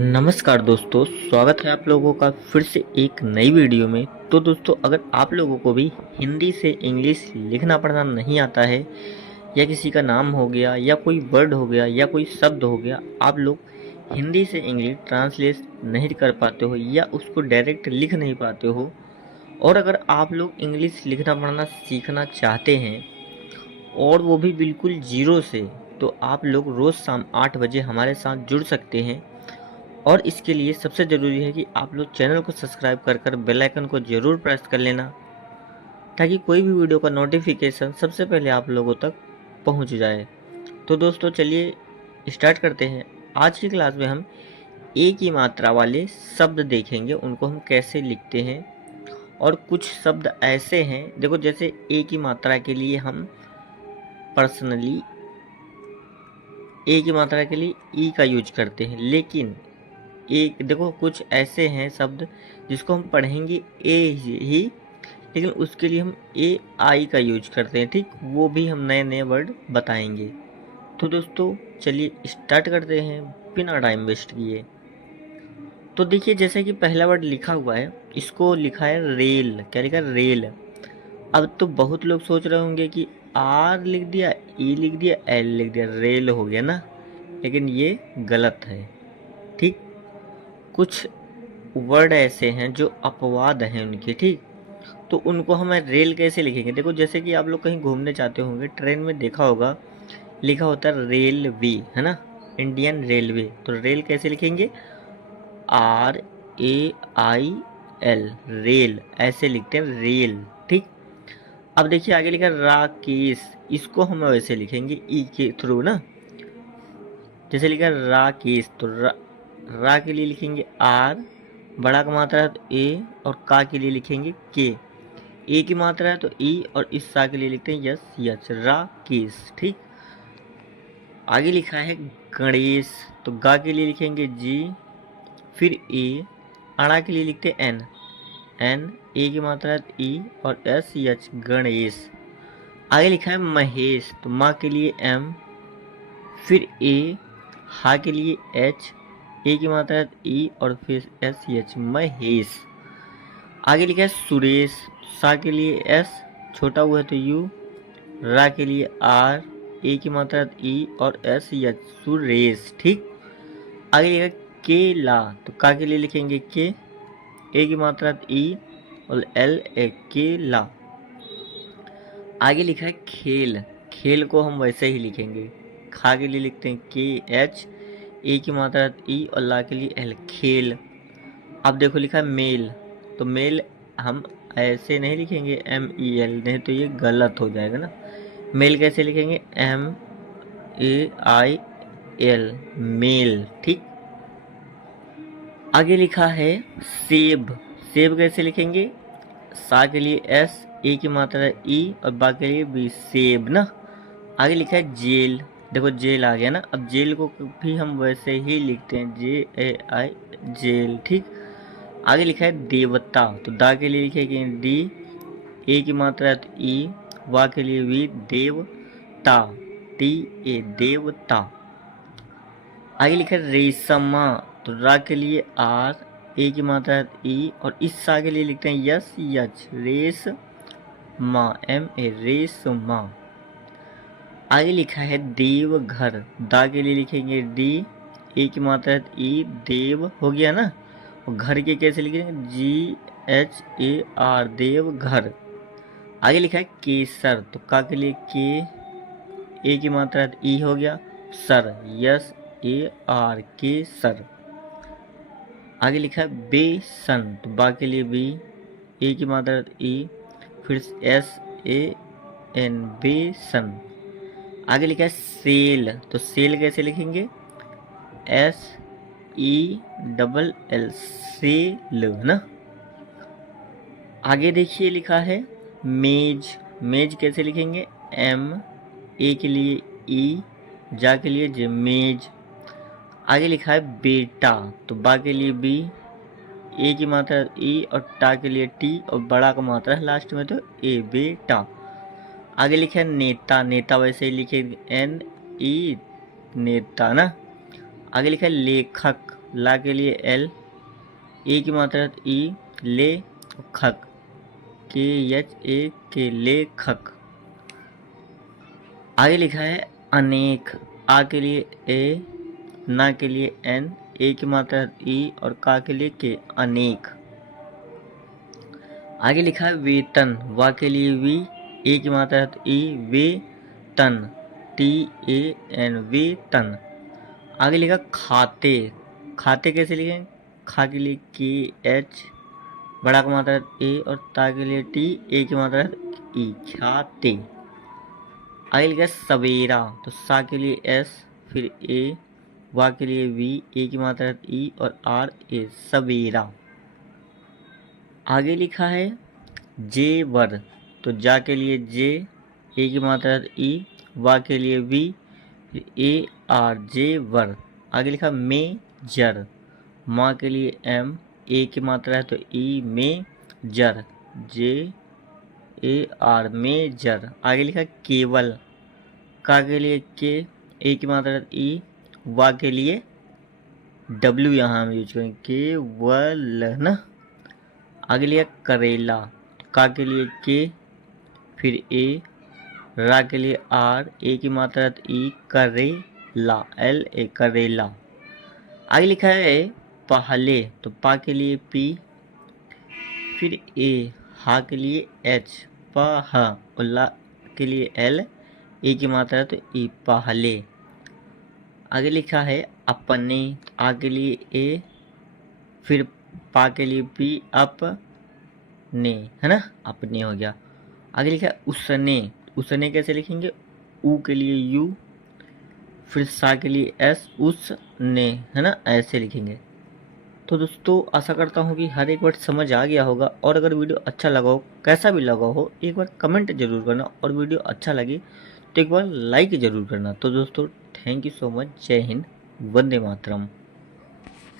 नमस्कार दोस्तों, स्वागत है आप लोगों का फिर से एक नई वीडियो में। तो दोस्तों, अगर आप लोगों को भी हिंदी से इंग्लिश लिखना पढ़ना नहीं आता है, या किसी का नाम हो गया या कोई वर्ड हो गया या कोई शब्द हो गया, आप लोग हिंदी से इंग्लिश ट्रांसलेट नहीं कर पाते हो या उसको डायरेक्ट लिख नहीं पाते हो, और अगर आप लोग इंग्लिश लिखना पढ़ना सीखना चाहते हैं और वो भी बिल्कुल ज़ीरो से, तो आप लोग रोज़ शाम 8 बजे हमारे साथ जुड़ सकते हैं। और इसके लिए सबसे ज़रूरी है कि आप लोग चैनल को सब्सक्राइब कर बेल आइकन को ज़रूर प्रेस कर लेना, ताकि कोई भी वीडियो का नोटिफिकेशन सबसे पहले आप लोगों तक पहुंच जाए। तो दोस्तों, चलिए स्टार्ट करते हैं। आज की क्लास में हम एक ही मात्रा वाले शब्द देखेंगे, उनको हम कैसे लिखते हैं। और कुछ शब्द ऐसे हैं, देखो, जैसे एक ही मात्रा के लिए हम पर्सनली एक ही मात्रा के लिए ई का यूज करते हैं, लेकिन एक देखो कुछ ऐसे हैं शब्द जिसको हम पढ़ेंगे ए ही, लेकिन उसके लिए हम ए आई का यूज करते हैं। ठीक, वो भी हम नए नए वर्ड बताएंगे। तो दोस्तों, चलिए स्टार्ट करते हैं बिना टाइम वेस्ट किए। तो देखिए, जैसे कि पहला वर्ड लिखा हुआ है, इसको लिखा है रेल। क्या लिखा है? रेल। अब तो बहुत लोग सोच रहे होंगे कि आर लिख दिया, ई लिख दिया, एल लिख दिया, रेल हो गया ना, लेकिन ये गलत है। ठीक, कुछ वर्ड ऐसे हैं जो अपवाद हैं उनके। ठीक, तो उनको हम रेल कैसे लिखेंगे? देखो, जैसे कि आप लोग कहीं घूमने जाते होंगे, ट्रेन में देखा होगा लिखा होता है रेलवे, है ना, इंडियन रेलवे। तो रेल कैसे लिखेंगे? RAIL, रेल, ऐसे लिखते हैं, रेल। ठीक, अब देखिए आगे लिखा है राकेश। इसको हम वैसे लिखेंगे ई के थ्रू ना, जैसे लिखा है राकेश, तो रा के लिए लिखेंगे आर, बड़ा का मात्रा है तो ए, और का के लिए लिखेंगे के। ए की मात्रा है तो ई, और इस सा के लिए लिखते हैं यस, यच, राकेश। ठीक, आगे लिखा है गणेश, तो गा के लिए लिखेंगे जी, फिर ए, अड़ा के लिए लिखते हैं एन, एन, ए की मात्रा है तो ई, और एस, यच, गणेश। आगे लिखा है महेश, तो माँ के लिए एम, फिर ए, हा के लिए एच, ए की मात्रा है ई, और फिर एस, एच, महेश। आगे लिखा है सुरेश, सा के लिए एस, छोटा हुआ है तो यू, रा के लिए आर, ए की मात्रा है ई, और एस, एच, सुरेश। ठीक, आगे लिखा है केला, तो का के लिए लिखेंगे के, ए की मात्रा है ई, और एल, ए, केला। आगे लिखा है खेल, खेल को हम वैसे ही लिखेंगे, खा के लिए लिखते हैं के एच, ए की मात्रा ई, और ला के लिए एल, खेल। अब देखो लिखा है मेल, तो मेल हम ऐसे नहीं लिखेंगे MEL, नहीं तो ये गलत हो जाएगा ना। मेल कैसे लिखेंगे? MAIL, mail. ठीक, आगे लिखा है सेब, सेब कैसे लिखेंगे? सा के लिए एस, ए की मात्रा ई, और बा के लिए बी, सेब ना। आगे लिखा है जेल, देखो जेल आ गया ना। अब जेल को भी हम वैसे ही लिखते हैं, JAI, जेल। ठीक, आगे लिखा है देवता, तो दा के लिए लिखेंगे डी, ए की मात्रा है तो ई, वा के लिए वी, देवता, TA, देवता। आगे लिखा है रेशमा, तो रा के लिए आर, ए की मात्रा है ई, और इस सा के लिए लिखते हैं यस, यच, रेस मा, MA, रेशमा। आगे लिखा है देवघर, दा के लिए लिखेंगे डी, ए की मात्रा है ई, देव हो गया ना, और घर के कैसे लिखेंगे? GHAR, देवघर। आगे लिखा है केसर, तो का के लिए के, ए की मात्रा है ई हो गया, सर, SAR, केसर। आगे लिखा है बेसन, तो बा के लिए बी, ए की मात्रा है ई, फिर SAN, बेसन। आगे लिखा है सेल, तो सेल कैसे लिखेंगे? SELL, सेल ना। आगे देखिए लिखा है मेज, मेज कैसे लिखेंगे? M, ए के लिए ई, जा के लिए जे, मेज। आगे लिखा है बेटा, तो बा के लिए बी, ए की मात्रा ई, और टा के लिए टी, और बड़ा का मात्रा है लास्ट में तो ए, बेटा। आगे लिखा है नेता, नेता वैसे ही लिखे NE, नेता ना। आगे लिखा है लेखक, ला के लिए एल, ए की मात्रा ई, ले, खक, के एच ए के ले खक। आगे लिखा है अनेक, आ के लिए ए, ना के लिए एन, ए की मात्रा ई और का के लिए के, अनेक। आगे लिखा है वेतन, वा के लिए वी, ए की मात्रा ई, वे तन, टी ए एन, वेतन। आगे लिखा खाते, खाते कैसे लिखें, खा के लिए के एच, बड़ा की मात्रा ए और ता के लिए टी, ए की मात्रा ई, खाते। आगे लिखा सवेरा, तो सा के लिए एस, फिर ए, वा के लिए वी, ए की मात्रा ई और आर ए, सवेरा। आगे लिखा है जेवर, तो जा के लिए जे, ए की मात्रा ई, वा के लिए वी, ए आर, जेवर। आगे लिखा मेजर, माँ के लिए एम, ए की मात्रा है तो ई, में जर, जे ए आर, मेजर। आगे लिखा केवल, का के लिए के, ए की मात्रा है ई, वा के लिए डब्ल्यू यहाँ हम यूज करेंगे, केवल ना। आगे लिखा करेला, का के लिए के, फिर ए, रा के लिए आर, ए की मात्रा ई, करेला, एल ए, करेला। आगे लिखा है पहले, तो पा के लिए पी, फिर ए, हा के लिए एच, पह, और ला के लिए एल, ए की मात्रा तो ई, पहले। आगे लिखा है अपने, आ के लिए ए, फिर पा के लिए पी, अपने, है ना, अपने हो गया। आगे लिखा है उसने, उसने कैसे लिखेंगे, ऊ के लिए यू, फिर सा के लिए एस, उसने, है ना, ऐसे लिखेंगे। तो दोस्तों आशा करता हूँ कि हर एक वर्ड समझ आ गया होगा, और अगर वीडियो अच्छा लगा हो, कैसा भी लगा हो, एक बार कमेंट जरूर करना, और वीडियो अच्छा लगे तो एक बार लाइक जरूर करना। तो दोस्तों थैंक यू सो मच, जय हिंद, वंदे मातरम।